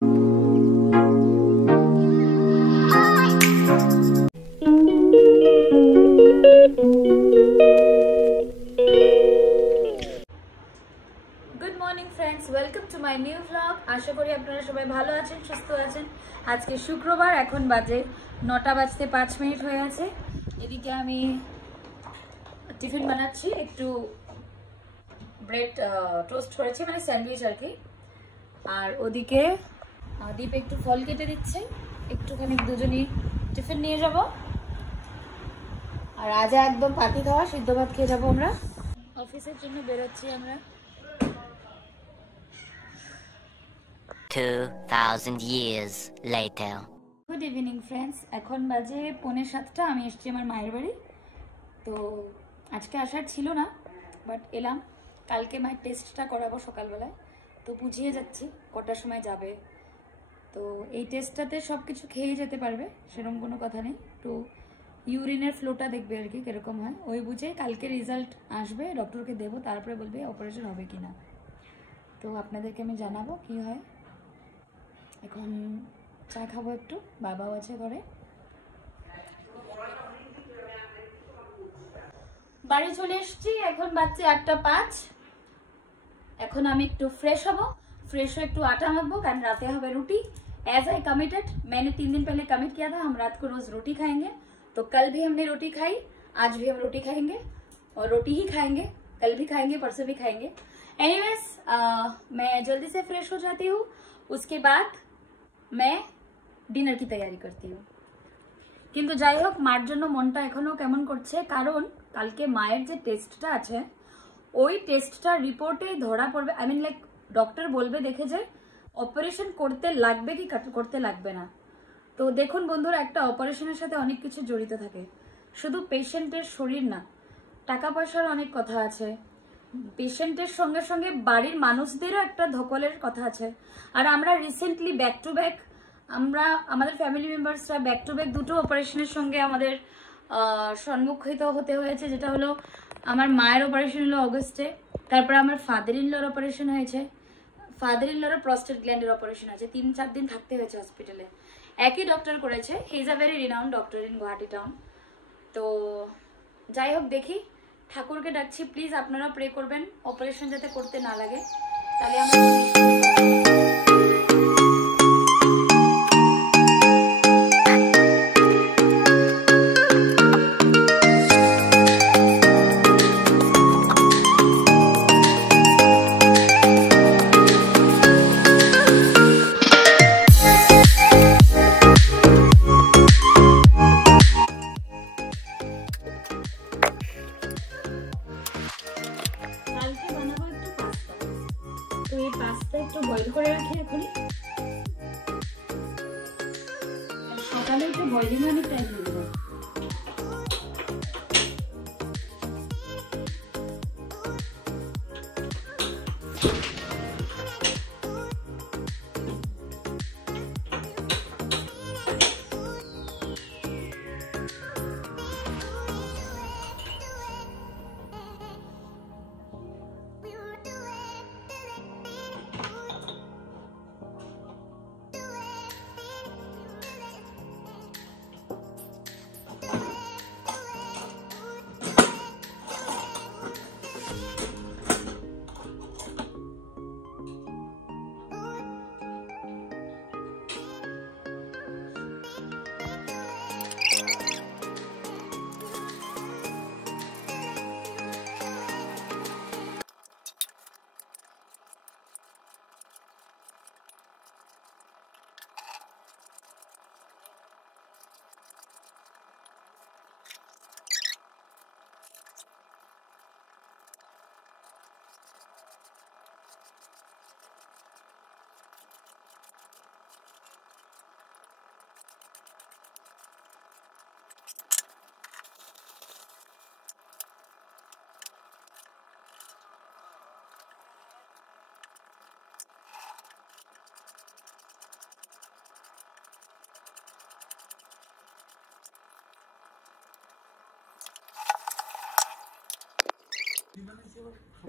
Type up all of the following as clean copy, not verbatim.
Good morning friends, welcome to my new blog. আশা করি আপনারা সবাই ভালো আছেন, সুস্থ আছেন। আজকে শুক্রবার, এখন বাজে 9টা বাজতে 5 মিনিট হয়ে আছে। এদিকে আমি টিফিন বানাচ্ছি, একটু ব্রেড টোস্ট করেছি, মানে স্যান্ডউইচ আর কি। আর ওদিকে দীপ একটু ফল কেটে দিচ্ছে, একটুখানি দুজনই টিফিন নিয়ে যাব। আর আজ একদম পাতি খাওয়া সিদ্ধ ভাত খেয়ে যাবো আমরা। অফিসের জন্য বেরোচ্ছি আমরা। 2000 years later. Good evening friends, এখন বাজে 6:45। আমি এসেছি আমার মায়ের বাড়ি। তো আজকে আসার ছিল না, বাট এলাম। কালকে মায়ের টেস্টটা করাবো সকালবেলায়, তো বুঝিয়ে যাচ্ছি কটার সময় যাবে। তো এই টেস্টটাতে সব কিছু খেয়ে যেতে পারবে, সেরকম কোনো কথা নেই। তো ইউরিনের ফ্লোটা দেখবে আর কি কীরকম হয়, ওই বুঝে কালকে রেজাল্ট আসবে, ডক্টরকে দেবো, তারপরে বলবে অপারেশন হবে কি না। তো আপনাদেরকে আমি জানাবো কি হয়। এখন চা খাবো একটু, বাবাও আছে ঘরে। বাড়ি চলে এসেছি, এখন বাজছে 8:05। এখন আমি একটু ফ্রেশ হব, फ्रेश हो एकटू आटा माखबो, कारण राते हवे रोटी। एज आई कमिटेड, मैंने 3 दिन पहले कमिट किया था हम रात को रोज रोटी खाएंगे। तो कल भी हमने रोटी खाई, आज भी हम रोटी खाएंगे और रोटी ही खाएंगे, कल भी खाएंगे, परसों भी खाएंगे। एनीवेज, मैं जल्दी से फ्रेश हो जाती हूँ, उसके बाद मैं डिनर की तैयारी करती हूँ। কিন্তু যাই হোক, মার জন্য মনটা এখনো কেমন করছে, কারণ কালকে মায়ের যে টেস্টটা আছে ওই টেস্টটা রিপোর্টেই ধরা পড়বে। আই মিন লাইক ডক্টর বলবে দেখে যে অপারেশন করতে লাগবে কি করতে লাগবে না। তো দেখুন বন্ধুরা, একটা অপারেশনের সাথে অনেক কিছু জড়িত থাকে, শুধু পেশেন্টের শরীর না, টাকা পয়সার অনেক কথা আছে, পেশেন্টের সঙ্গে সঙ্গে বাড়ির মানুষদেরও একটা ধকলের কথা আছে। আর আমরা রিসেন্টলি ব্যাক টু ব্যাক, আমরা আমাদের ফ্যামিলি মেম্বার্সরা ব্যাক টু ব্যাক দুটো অপারেশনের সঙ্গে আমাদের সম্মুখিত হতে হয়েছে। যেটা হলো আমার মায়ের অপারেশন হলো অগস্টে, তারপরে আমার ফাদার ইন লর অপারেশন হয়েছে, ফাদার ইন লর প্রস্টেট গ্ল্যান্ডের অপারেশন আছে, 3-4 দিন থাকতে হয়েছে হসপিটালে। একই ডক্টর করেছে, he is a very renowned doctor in Guwahati town. তো যাই হোক, দেখি, ঠাকুরকে ডাকছি, প্লিজ আপনারা প্রে করবেন অপারেশন যাতে করতে না লাগে, তাহলে আমরা বয়েল করে রাখি এখন। সকালে একটু বয়েলিং অনেক টাইম লাগবে।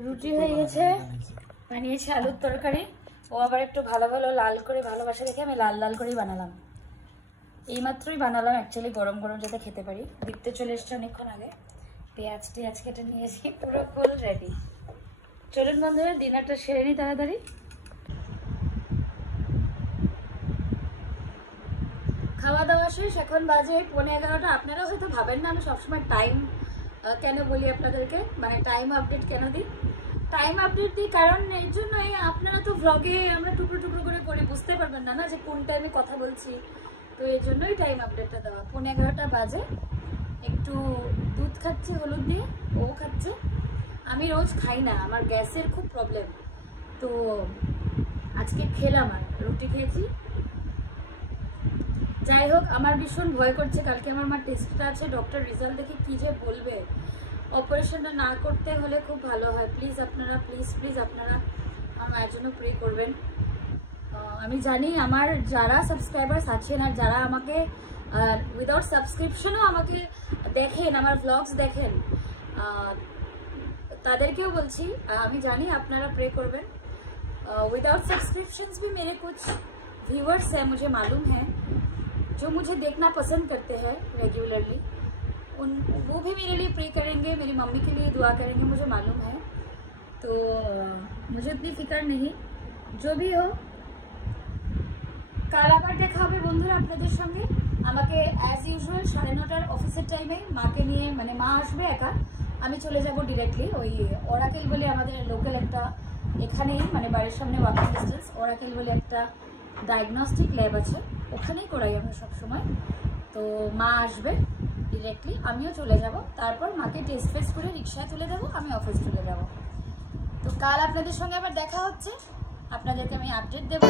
রুটি হয়ে গেছে, বানিয়েছি আলুর তরকারি, ও আবার একটু ভালো ভালো লাল করে ভালোবাসা দেখে আমি লাল লাল করেই বানালাম। এইমাত্রই বানালাম, অ্যাকচুয়ালি গরম গরম যাতে খেতে পারি। দীপ্তে চলে এসছে অনেকক্ষণ আগে, পেঁয়াজ টেয়াজ কেটে নিয়েছি, পুরো ফুল রেডি। চলুন বন্ধুরা ডিনারটা সেরে নিই তাড়াতাড়ি। খাওয়া দাওয়া শেষ, এখন বাজে 11:15। আপনারা হয়তো ভাবেন না আমি সবসময় টাইম কেন বলি আপনাদেরকে, মানে টাইম আপডেট কেন দিই। টাইম আপডেট দিই কারণ এর জন্যই, আপনারা তো ব্লগে আমরা টুকরো টুকরো করে করি, বুঝতে পারবেন না যে কোন টাইমে কথা বলছি, তো এই জন্যই টাইম আপডেটটা দেওয়া। 11:15 বাজে, একটু দুধ খাচ্ছি হলুদ দিয়ে, ও খাচ্ছে। আমি রোজ খাই না, আমার গ্যাসের খুব প্রবলেম, তো আজকে খেলাম আর রুটি খেয়েছি। যাই হোক, আমার ভীষণ ভয় করছে, কালকে আমার মা টেস্টটা আছে, ডক্টর রেজাল্ট দেখে কী যে বলবে। অপারেশনটা না করতে হলে খুব ভালো হয়। প্লিজ আপনারা প্লিজ আপনারা আমার মায়ের জন্য প্রে করবেন। আমি জানি আমার যারা সাবস্ক্রাইবার্স আছেন আর যারা আমাকে উইদাউট সাবস্ক্রিপশনও আমাকে দেখেন, আমার ব্লগস দেখেন, তাদেরকেও বলছি, আমি জানি আপনারা प्रे करবেন। विदाउट सब्सक्रिप्शंस भी मेरे कुछ व्यूअर्स हैं, मुझे मालूम है, जो मुझे देखना पसंद करते हैं रेगुलरली, वो भी मेरे लिए प्रे करेंगे, मेरी मम्मी के लिए दुआ करेंगे, मुझे मालूम है। तो मुझे इतनी फिक्र नहीं, जो भी हो। কাল আবার দেখা হবে বন্ধুরা আপনাদের সঙ্গে। আমাকে অ্যাজ ইউজুয়াল 9:30 অফিসের টাইমে মাকে নিয়ে, মানে মা আসবে একা, আমি চলে যাব ডিরেক্টলি ওই ওরাকেল বলে আমাদের লোকাল একটা, এখানেই মানে বাড়ির সামনে ওয়াকিং ডিস্টেন্স, ওরাকেল বলে একটা ডায়াগনস্টিক ল্যাব আছে, ওখানেই করাই আমরা সবসময়। তো মা আসবে ডিরেক্টলি, আমিও চলে যাব, তারপর মাকে টেস্ট ফেস্ট করে রিক্সায় তুলে দেবো, আমি অফিস চলে যাব। তো কাল আপনাদের সঙ্গে আবার দেখা হচ্ছে, আপনাদেরকে আমি আপডেট দেবো।